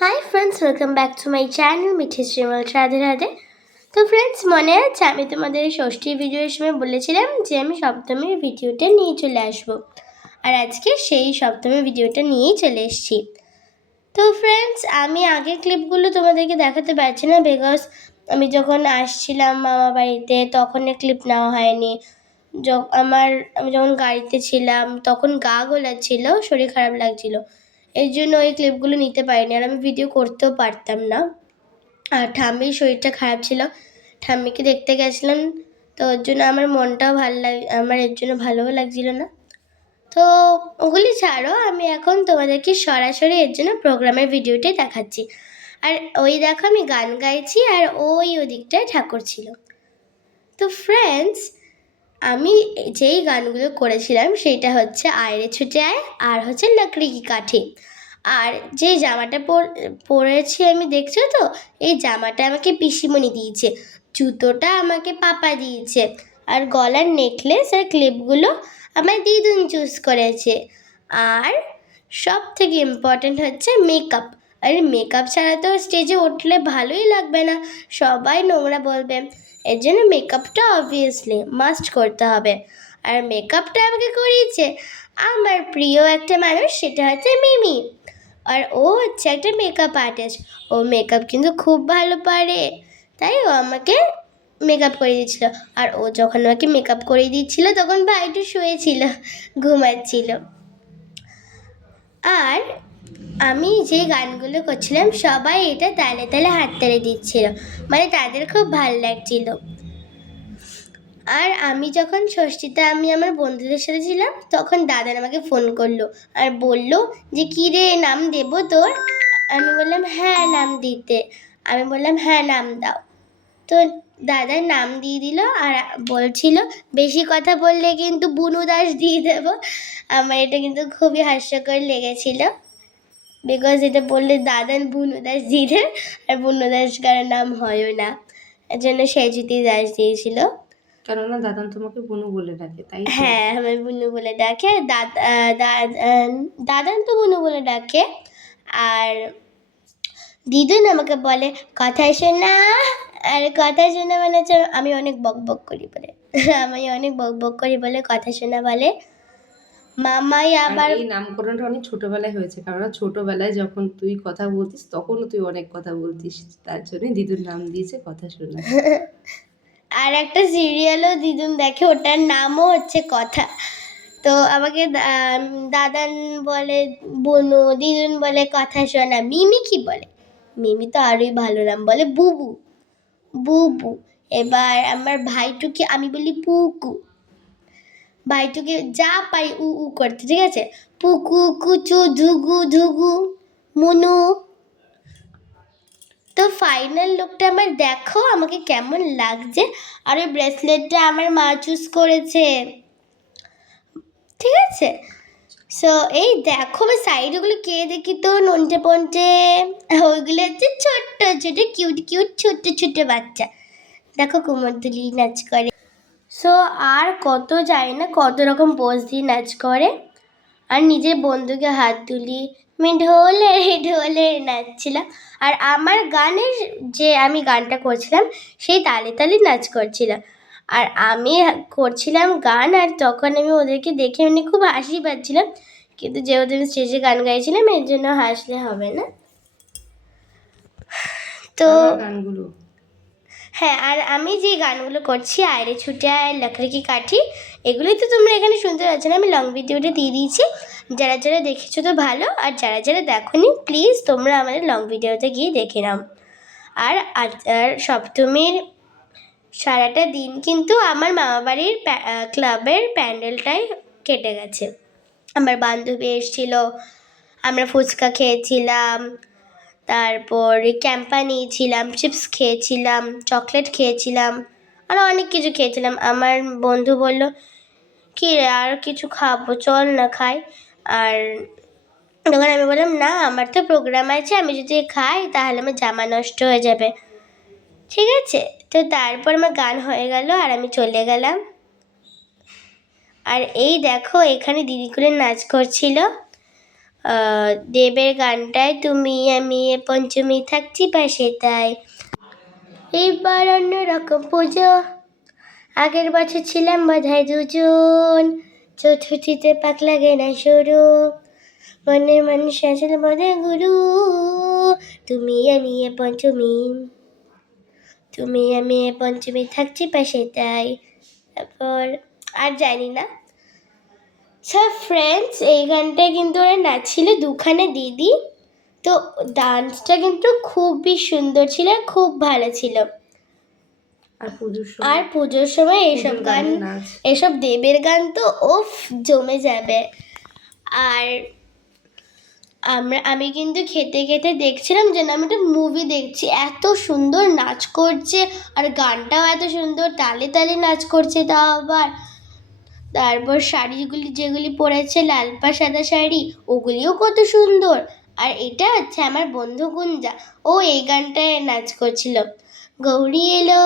High friends, welcome back to my channel Mithi Shrimal. Radhe Radhe. তো friends, মনে আছে আমি তোমাদের ষষ্ঠীর ভিডিওর সময় বলেছিলাম যে আমি সপ্তমীর ভিডিওটা নিয়ে চলে আসব, আর আজকে সেই সপ্তমীর ভিডিওটা নিয়েই চলে এসেছি। তো ফ্রেন্ডস, আমি আগের ক্লিপগুলো তোমাদেরকে দেখাতে পারছি না, বিকজ আমি যখন আসছিলাম মামা বাড়িতে তখন ক্লিপ নেওয়া হয়নি। আমি যখন গাড়িতে ছিলাম তখন গা গোলাচ্ছিল, শরীর খারাপ লাগছিল, এর জন্য ওই ক্লিপগুলো নিতে পারিনি, আর আমি ভিডিও করতেও পারতাম না। আর ঠাম্মির শরীরটা খারাপ ছিল, ঠাম্মিকে দেখতে গেছিলাম, তো ওর জন্য আমার মনটাও আমার এর জন্য ভালোও লাগছিল না। তো ওগুলি ছাড়ো, আমি এখন তোমাদেরকে সরাসরি এর জন্য প্রোগ্রামের ভিডিওটাই দেখাচ্ছি। আর ওই দেখো আমি গান গাইছি, আর ওদিকটায় ঠাকুর ছিল। তো ফ্রেন্ডস, আমি যেই গানগুলো করেছিলাম সেইটা হচ্ছে আয়রে ছুটে আয়, আর হচ্ছে লকড়ি কি কাঠি। আর যে জামাটা পরেছি আমি, দেখছো তো, এই জামাটা আমাকে পিসিমণি দিয়েছে, জুতোটা আমাকে পাপা দিয়েছে, আর গলার নেকলেস আর ক্লিপগুলো আমার দিদুন চুজ করেছে। আর সব থেকে ইম্পর্ট্যান্ট হচ্ছে মেকআপ। আর মেকআপ ছাড়া তো স্টেজে উঠলে ভালোই লাগবে না, সবাই নোংরা বলবে, এর জন্য মেকআপটা অবভিয়াসলি মাস্ট করতে হবে। আর মেকআপটা আমাকে করিয়েছে আমার প্রিয় একটা মানুষ, সেটা হচ্ছে মিমি। আর ও হচ্ছে একটা মেকআপ আর্টিস্ট, ও মেকআপ কিন্তু খুব ভালো পারে, তাই ও আমাকে মেকআপ করে দিচ্ছিল। আর ও যখন আমাকে মেকআপ করে দিচ্ছিল তখন ভাইটু শুয়েছিল, ঘুমাচ্ছিল। আর আমি যে গানগুলো করছিলাম সবাই এটা তালে তালে হাত তালে দিচ্ছিল, মানে তাদের খুব ভালো লাগছিল। আর আমি যখন ষষ্ঠীতে আমি আমার বন্ধুদের সাথে ছিলাম তখন দাদান আমাকে ফোন করলো আর বলল যে কী রে, নাম দেবো তোর? আমি বললাম হ্যাঁ নাম দিতে। আমি বললাম হ্যাঁ নাম দাও। তো দাদার নাম দিয়ে দিল, আর বলছিল বেশি কথা বললে কিন্তু বুনু দাস দিয়ে দেবো। আমার এটা কিন্তু খুবই হাস্যকর লেগেছিল, বিকজ এটা বললে দাদান বুনু দাস দিয়ে দেয়, আর বুনু দাস কারোর নাম হয়ও না, এর জন্য সেজুতি দাস দিয়েছিল। কেননা দাদান তোমাকে বুনু বলে ডাকে, তাই তো? হ্যাঁ, আমার বুনু বলে ডাকে, দাদান তো বুনু বলে ডাকে। আর দিদুন আমাকে বলে কথা শোনা, আর কথা শোনা মানে হচ্ছে আমি অনেক বক বক করি বলে আমি অনেক বক বক করি বলে কথা শোনা বলে। মামাই আবার এই নামকরণটা অনেক ছোটবেলায় হয়েছে, কারণ ছোটবেলায় যখন তুই কথা বলতিস তখনও তুই অনেক কথা বলতিস, তার জন্যই দিদুর নাম দিয়েছে কথা শোনা। আর একটা সিরিয়ালও দিদুন দেখে, ওটার নামও হচ্ছে কথা। তো আমাকে দাদান বলে বনু, দিদুন বলে কথা শোনা। মিমি কি বলে? মিমি তো আরোই ভালো নাম বলে, বুবু বুবু। এবার আমার ভাইটুকে আমি বলি পুকু, ভাইটুকে যা পাই উ উ করতে, ঠিক আছে? পুকু, কুচু, ধুগু ধুগু, মুনু। তো ফাইনাল লুকটা আমার দেখো আমাকে কেমন লাগছে। আর ওই ব্রেসলেটটা আমার মা চুজ করেছে, ঠিক আছে? সো এই দেখো আমি সাইডগুলো কে দেখি তো নন্টে পন্টে, ওইগুলো হচ্ছে ছোট্ট ছোট কিউট কিউট ছোট্ট ছোট্ট বাচ্চা। দেখো কুমোরতুলি নাচ করে। সো আর কত যায় না, কত রকম পোজ দিয়ে নাচ করে। আর নিজের বন্ধুকে হাত তুলি, আমি ঢোলে ঢোলে নাচছিলাম। আর আমার গানের যে আমি গানটা করছিলাম সেই তালে তালে নাচ করছিলাম। আর আমি করছিলাম গান, আর তখন আমি ওদেরকে দেখে মানে খুব হাসি পাচ্ছিলাম, কিন্তু যেহেতু আমি স্টেজে গান গাইছিলাম এর জন্য হাসলে হবে না। তো গানগুলো হ্যাঁ, আর আমি যে গানগুলো করছি আয়রে ছুটে আয়, লকড়ি কি কাঠি, এগুলোই তো তোমরা এখানে শুনতে পাচ্ছ না, আমি লং ভিডিওটা দিয়ে দিয়েছি। যারা যারা দেখেছো তো ভালো, আর যারা যারা দেখোনি প্লিজ তোমরা আমাদের লং ভিডিওতে গিয়ে দেখে নাও। আর আর সপ্তমীর সারাটা দিন কিন্তু আমার মামাবাড়ির ক্লাবের প্যান্ডেলটাই কেটে গেছে। আমার বান্ধবী এসেছিল, আমরা ফুচকা খেয়েছিলাম, তারপর ক্যাম্পা নিয়েছিলাম, চিপস খেয়েছিলাম, চকলেট খেয়েছিলাম, আরও অনেক কিছু খেয়েছিলাম। আমার বন্ধু বলল কী রে আর কিছু খাবো, চল না খাই। আর তখন আমি বললাম না, আমার তো প্রোগ্রাম আছে, আমি যদি খাই তাহলে আমার জামা নষ্ট হয়ে যাবে, ঠিক আছে? তো তারপর আমার গান হয়ে গেল আর আমি চলে গেলাম। আর এই দেখো এখানে দিদিগুলো নাচ করছিল, দেবের গানটায় তুমি আমি এ পঞ্চমী থাকছি পাশে তাই। এবার অন্যরকম পুজো, আগের বছর ছিলাম বোধহয় দুজন, চতুর্থীতে পাক লাগে না শুরু, মনের মানুষ আসলে বোধহয় গুরু, তুমি আমি এ পঞ্চমী, তুমি আমি এ পঞ্চমী থাকছি পাশে তাই। তারপর আর জানি না। ফ্রেন্ডস, এই গানটায় কিন্তু ওরা নাচছিল দুখানে দিদি, তো ডান্সটা কিন্তু খুবই সুন্দর ছিল, খুব ভালো ছিল। আর পুজোর সময় এইসব গান, এসব দেবের গান তো ওফ জমে যাবে। আর আমি কিন্তু খেতে খেতে দেখছিলাম যেন আমি একটা মুভি দেখছি, এত সুন্দর নাচ করছে আর গানটাও এত সুন্দর, তালে তালে নাচ করছে তাও আবার। তারপর শাড়িগুলি যেগুলি পরেছে লাল পা সাদা শাড়ি, ওগুলিও কত সুন্দর। আর এটা হচ্ছে আমার বন্ধু গুঞ্জা, ও এই গানটায় নাচ করছিল, গৌরী এলো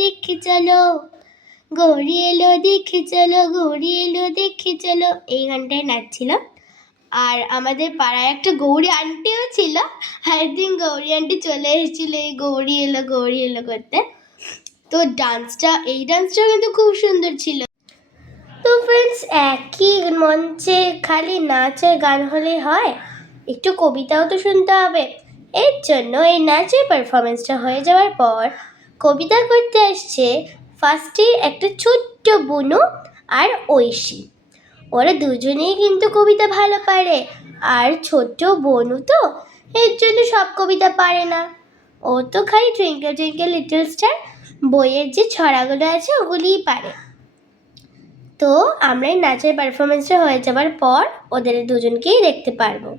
দেখে চলো, গৌরী এলো দেখে চলো, গৌরী এলো দেখে চলো, এই গানটায় নাচছিল। আর আমাদের পাড়ায় একটা গৌরী আন্টিও ছিল, একদিন গৌরী আন্টি চলে এসেছিল এই গৌরী এলো করতে। তো এই ডান্সটা কিন্তু খুব সুন্দর ছিল। তো ফ্রেন্ডস, একই মঞ্চে খালি নাচ আর গান হলে হয়, একটু কবিতাও তো শুনতে হবে। এর জন্য এই নাচের পারফরমেন্সটা হয়ে যাওয়ার পর কবিতা করতে আসছে ফার্স্টে একটা ছোট্ট বুনু আর ঐশী। ওরা দুজনেই কিন্তু কবিতা ভালো পারে, আর ছোট্ট বনু তো এর জন্য সব কবিতা পারে না, ও তো খালি টুইঙ্কেল টুইঙ্কেল লিটল স্টার বইয়ের যে ছড়াগুলো আছে ওগুলিই পারে। তো আমরা এই নাচের পারফরমেন্সটা হয়ে যাবার পর ওদের দুজনকেই দেখতে পারবো।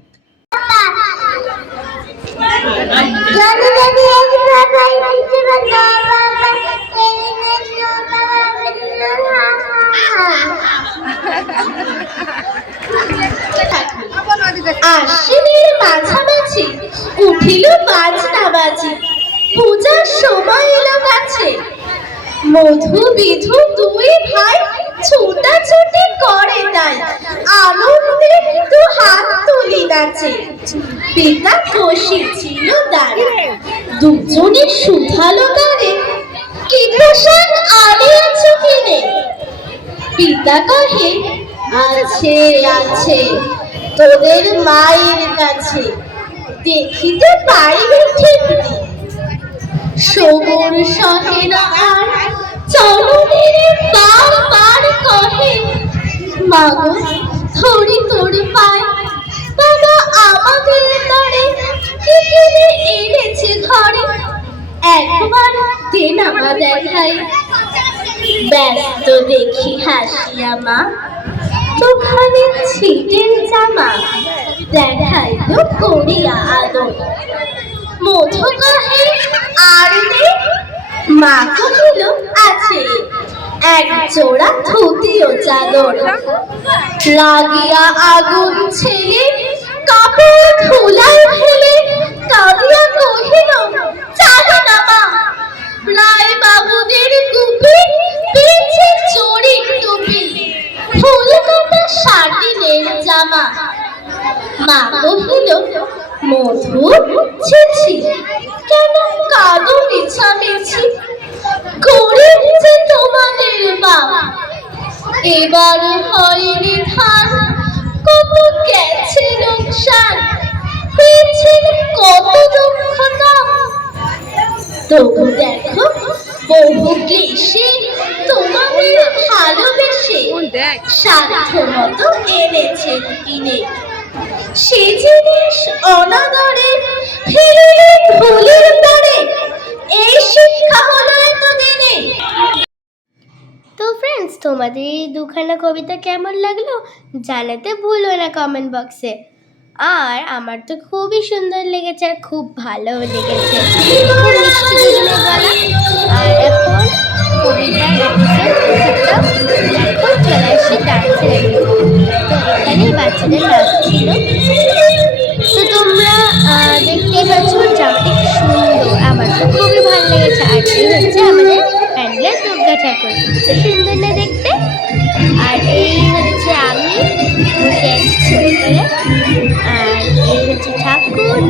আশ্বিনের মাঝামাঝি উঠিল বাজনা বাজি, পূজার সময় এলো কাছে, মধু বিধু দুই ভাই ছোটাছুটি করে তাই, আনন্দে দু হাত তুলি নাচে, পিতা বসেছিল দাঁড়িয়ে, দুজনে শুধালো তারে, কি পোশাক আনিয়াছ কিনে? পিতা কহে, আছে আছে তোদের মায়ের কাছে, দেখিতে পাইবে ঠিক দিন, সবর সহে না আর চরণের বার কহে, মাগো ধরি তোর পায়, বাবা আমাদের তরে কি কিনে এনেছে ঘরে, একবার দেনামা দেখাই, ব্যস্ত দেখি হাসিয়া মা, তোখানে ছিটের জামা, দেখাইল করিয়া আদর, মধু কহে আর নে, মা কহিল আছে, এক জোড়া ধুতি ও চাদর, লাগিয়া আগুন ছেলে কাপড় ধুলাই ফেলে, কাঁদিয়া কহিল জানো না মা, রায় বাবুদের গুপি পেয়েছে চড়ির টুপি, ফুল কাটা শাটিনের জামা, মা কহিল মধু ছি কেন কাঁদো মিছামিছি, করেছে তোমাদের বাপ, এবার হয়নি ধান, কত গেছে লোকসান, পেয়েছেন কত দুঃখতা, তবু দেখো বহু ক্লেশে তোমাদের ভালোবেসে, সাধ্য মতো এনেছেন কিনে, সে জিনিস অনাদরে ফেলিলে ভুলের পরে, এই শিক্ষা হলো এতদিনে। তো ফ্রেন্ডস, তোমাদের এই দুখানা কবিতা কেমন লাগলো জানাতে ভুলো না কমেন্ট বক্সে। আর আমার তো খুবই সুন্দর লেগেছে আর খুব ভালো লেগেছে, খুব মিষ্টি দুজনের গলা। আর এখন কবিতার এখন চলে আসছে ডান্সের। তো এখানে বাচ্চাদের নাচ ছিল, তো তোমরা দেখতেই পাচ্ছ জামাটি কি সুন্দর, আমার তো খুবই ভালো লেগেছে। আর এই হচ্ছে আমাদের প্যান্ডেলের দুর্গা ঠাকুর, সুন্দর না দেখতে। আর এই হচ্ছে আমি বসে আছি ছোট করে।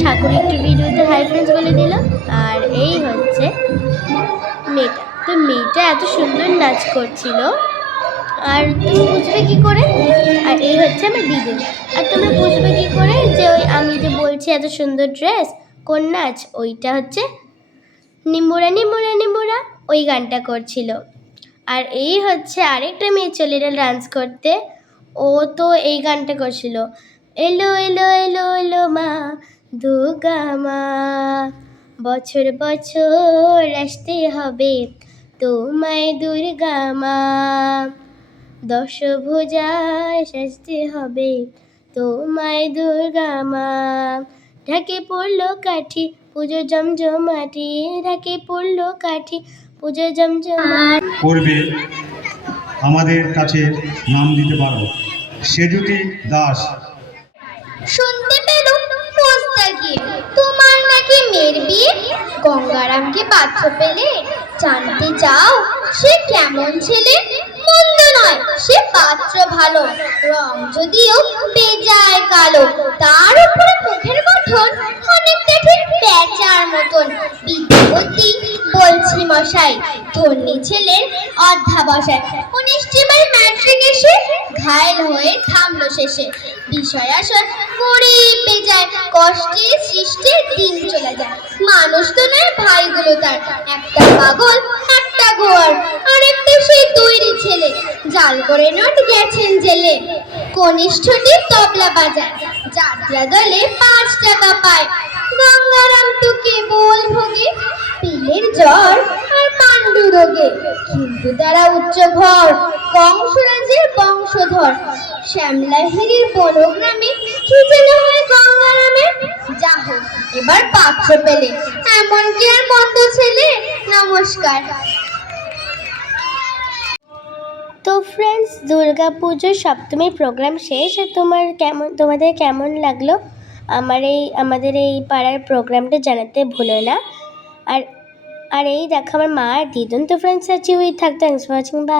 ঠাকুর একটু ভিডিওতে হাই ফ্রেন্ডস বলে দিল। আর এই হচ্ছে মেয়েটা, তো মেয়েটা এত সুন্দর নাচ করছিল, আর তুমি বুঝবে কি করে? আর এই হচ্ছে আমার দিদি। আর তোমরা বুঝবে কি করে যে ওই আমি যে বলছি এত সুন্দর ড্রেস কোন নাচ? ওইটা হচ্ছে নিম্বুড়া নিম্বুড়া নিম্বুড়া, ওই গানটা করছিল। আর এই হচ্ছে আরেকটা মেয়ে চলে এলো ডান্স করতে, ও তো এই গানটা করছিল, এলো এলো এলো এলো মা দুর্গা মা, বছর বছর আসতে হবে তোমায় দুর্গা মা, দশভুজায় সাজতে হবে তোমায় দুর্গা মা, ঢাকে পড়লো কাঠি পুজো জমজমাটি, ঢাকে পড়লো কাঠি পুজো জমজমাটি। করবে আমাদের কাছে নাম দিতে পারো সেজুতি দাস। শুনতে পেলুম পোস্তা গিয়ে তোমার নাকি মেয়ের বিয়ে, গঙ্গারামকে পাত্র পেলে জানতে চাও সে কেমন ছেলে? মন্দ নয় সে পাত্র ভালো, রং যদিও বেজায় কালো, তার উপরে মুখের গঠন অনেকটা ঠিক বেচার মতন। বিদ্যাপতি বলছি মশাই, ধন্যী ছেলের অধ্যাবসায়, 19টি বার ম্যাট্রিক এসে ঘায়েল হয়ে থামলো শেষে, বিষয় আসন গরিবে যায়, কষ্টে সৃষ্টে দিন চলে যায়। মানুষ তো নয় ভাইগুলো তার, একটা পাগল একটা গোয়ার, আরেকটা সেই তৈরি ছেলে, জাল করে নোট গেছেন জেলে। কনিষ্ঠটি তবলা বাজায়, যাত্রা দলে 5 টাকা পায়, গঙ্গারাম তো কেবল ভোগে পিলের জ্বর আর পাণ্ডু রোগে, কিন্তু তারা উচ্চ ভর কংসরাজের বংশধর। শ্যামলাহিরির বনগ্রামে কি যেন হয় গঙ্গারামের, যা হোক এবার পাত্র পেলে, এমন কি আর মন্দ ছেলে? নমস্কার। তো ফ্রেন্ডস, দুর্গা পুজোর সপ্তমীর প্রোগ্রাম শেষ। আর তোমাদের কেমন লাগলো আমাদের এই পাড়ার প্রোগ্রামটা জানাতে ভুলো না। আর এই দেখো আমার মা আর দিদুন। তো ফ্রেন্ডস, আছি উইথ থাকতে, থ্যাংকস ফর ওয়াচিং, বাই।